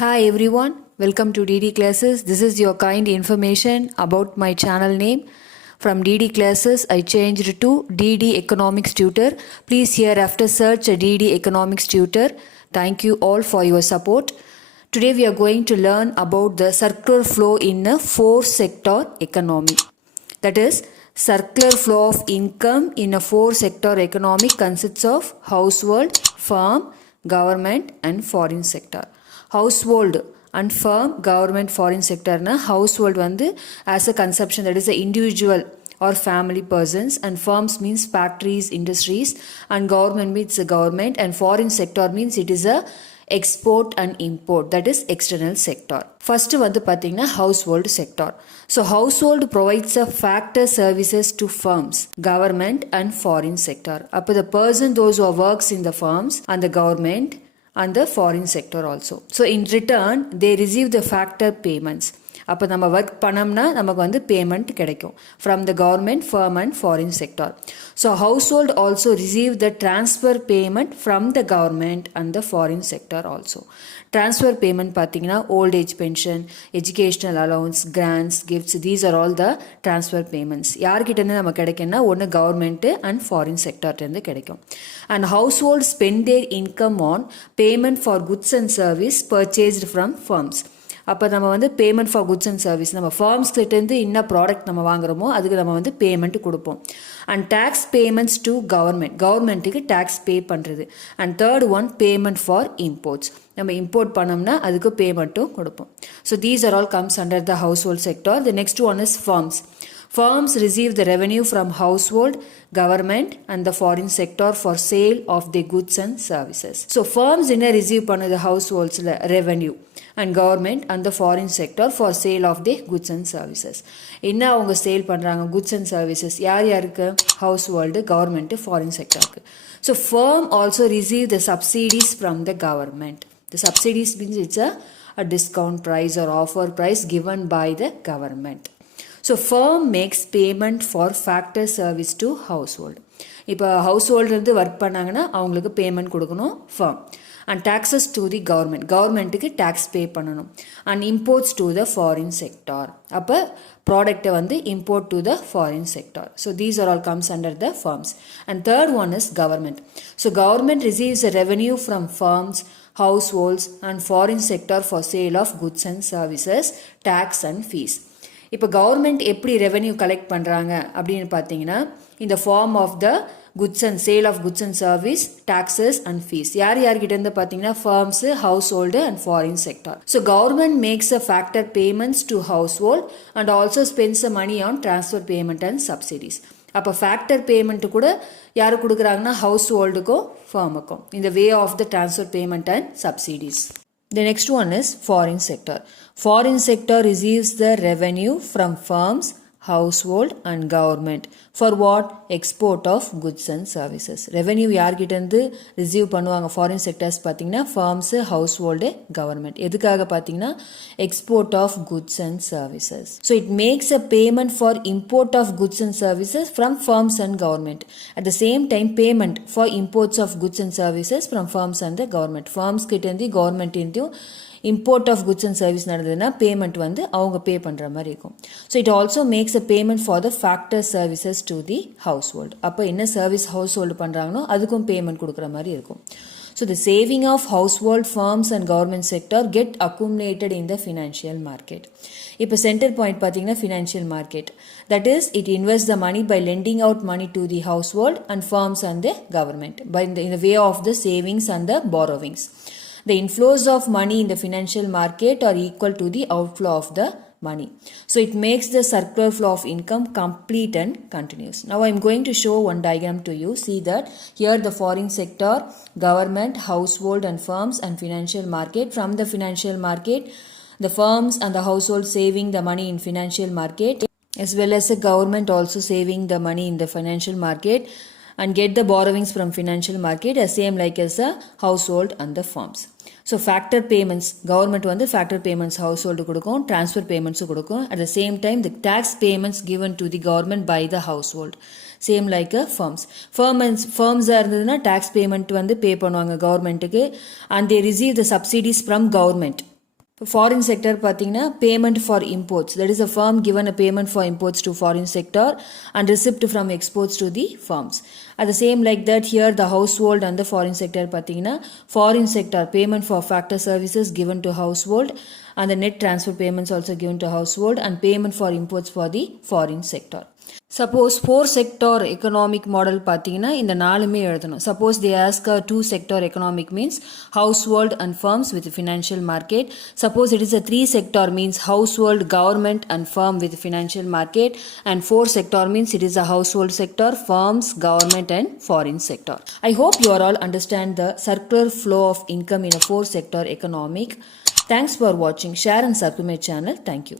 Hi everyone, welcome to DD Classes. This is your kind information about my channel name. From DD Classes, I changed to DD Economics Tutor. Please hereafter search a DD Economics Tutor. Thank you all for your support. Today we are going to learn about the circular flow in a four-sector economy. That is, circular flow of income in a four-sector economy consists of household, firm, government and foreign sector. Household and firm, government, foreign sector na household vandu as a conception, that is a individual or family persons, and firms means factories, industries, and government means a government, and foreign sector means it is a export and import, that is external sector. First வந்து பாத்தீங்கன்னா household sector. So household provides a factor services to firms, government and foreign sector. அப்ப the person those who works in the firms and the government and the foreign sector also. So in return they receive the factor payments. அப்போ நம்ம ஒர்க் பண்ணோம்னா நமக்கு வந்து payment கிடைக்கும் from the government, firm and foreign sector. So household also receive the transfer payment from the government and the foreign sector also. Transfer payment பார்த்தீங்கன்னா old age pension, educational allowance, grants, gifts, these are all the transfer payments. யார்கிட்டேருந்து நம்ம கிடைக்கும்னா ஒன்று government and foreign செக்டார்லேருந்து கிடைக்கும். And household spend their income on payment for goods and service purchased from firms. அப்போ நம்ம வந்து payment for goods and service, நம்ம ஃபார்ம்ஸ்கிட்டேருந்து என்ன ப்ராடக்ட் நம்ம வாங்குறோமோ அதுக்கு நம்ம வந்து பேமெண்ட் கொடுப்போம். And taxes payments to government, கவர்மெண்ட்டுக்கு டேக்ஸ் பே பண்ணுறது. And third one payment for imports, நம்ம இம்போர்ட் பண்ணோம்னா அதுக்கு பேமெண்ட்டும் கொடுப்போம். So these are all comes under the household sector. The next one is firms. Firms receive the revenue from household, government and the foreign sector for sale of their goods and services. So firms என்ன receive பண்ணுது householdsல revenue and government and the foreign sector for sale of their goods and services. என்ன அவங்க சேல் பண்ணுறாங்க goods and services? யார் யாருக்கு? household, government, foreign sectorக்கு. So firm also receive the subsidies from the government. The subsidies means it's a discount price or offer price given by the government. So firm makes payment for factor service to household. இப்போ household work பண்ணாங்கன்னா அவங்களுக்கு பேமெண்ட் கொடுக்கணும் firm. And taxes to the government, கவர்மெண்ட்டுக்கு tax பே பண்ணணும். And imports to the foreign sector, அப்போ ப்ராடக்டை வந்து import to the foreign sector. So these are all comes under the firms. And third one is government. So government receives a revenue from firms, households and foreign sector for sale of goods and services, tax and fees. இப்போ government எப்படி revenue collect பண்ணுறாங்க அப்படின்னு பார்த்தீங்கன்னா இந்த form of the goods and sale of goods and service, taxes and fees. யார்கிட்ட இருந்து பார்த்தீங்கன்னா firms, household and foreign sector. So government makes a factor payments to household and also spends a money on transfer payment and subsidies. அப்போ factor payment கூட யார் கொடுக்குறாங்கன்னா ஹவுஸ் ஹோல்டுக்கும் ஃபர்முக்கும் இந்த way of the transfer payment and subsidies. The next one is foreign sector. Foreign sector receives the revenue from firms, household and government for what? Export of goods and services. Revenue யார்கிட்டேருந்து receive பண்ணுவாங்க foreign sectors பார்த்தீங்கன்னா firms, household, government. எதுக்காக பார்த்தீங்கன்னா export of goods and services. So it makes a payment for import of goods and services from firms and government. At the same time payment for imports of goods and services from firms and government. Firms கிட்டேருந்து கவர்மெண்ட்லேருந்தும் import of goods and service நடந்ததுன்னா payment வந்து அவங்க pay பண்ணுற மாதிரி இருக்கும். So it also maths a payment for the factor services to the house hold. அப்போ என்ன சர்வீஸ் ஹவுஸ் ஹோல்டு பண்ணுறாங்களோ அதுக்கும் பேமெண்ட் கொடுக்குற மாதிரி இருக்கும். So the saving of household, firms and government sector get accumulated in the financial market. இப்போ centre point பார்த்தீங்கன்னா financial market. That is, it invests the money by lending out money to the household and firms and the government by in the way of the savings and the borrowings. The inflows of money in the financial market are equal to the outflow of the money. So it makes the circular flow of income complete and continuous. Now I am going to show one diagram to you. See that here the foreign sector, government, household and firms and financial market. From the financial market, the firms and the household saving the money in financial market, as well as the government also saving the money in the financial market and get the borrowings from financial market as same like as the household and the firms. So factor payments, government வந்து factor payments household கொடுக்கும், transfer payments கொடுக்கும். At the same time the tax payments given to the government by the household. Same like a firms. Firms இருந்ததுன்னா tax payment வந்து pay பண்ணுவாங்க கவர்மெண்ட்டுக்கு and they receive the subsidies from government. Foreign sector பார்த்தீங்கன்னா payment for imports, that is a firm given a payment for imports to foreign sector and receipt from exports to the firms. At the same like that here the household and the foreign sector பார்த்தீங்கன்னா foreign sector payment for factor services given to household and the net transfer payments also given to household and payment for imports for the foreign sector. Suppose 4 sector economic model பார்த்தீங்கன்னா இந்த நாலுமே எழுதணும். Suppose they ask a 2 sector economic means household and firms with financial market. Suppose it is a 3 sector means household, government and firm with financial market, and 4 sector means it is a household sector, firms, government and foreign sector. I hope you are all understand the circular flow of income in a 4 sector economic. Thanks for watching. Share and subscribe my channel. Thank you.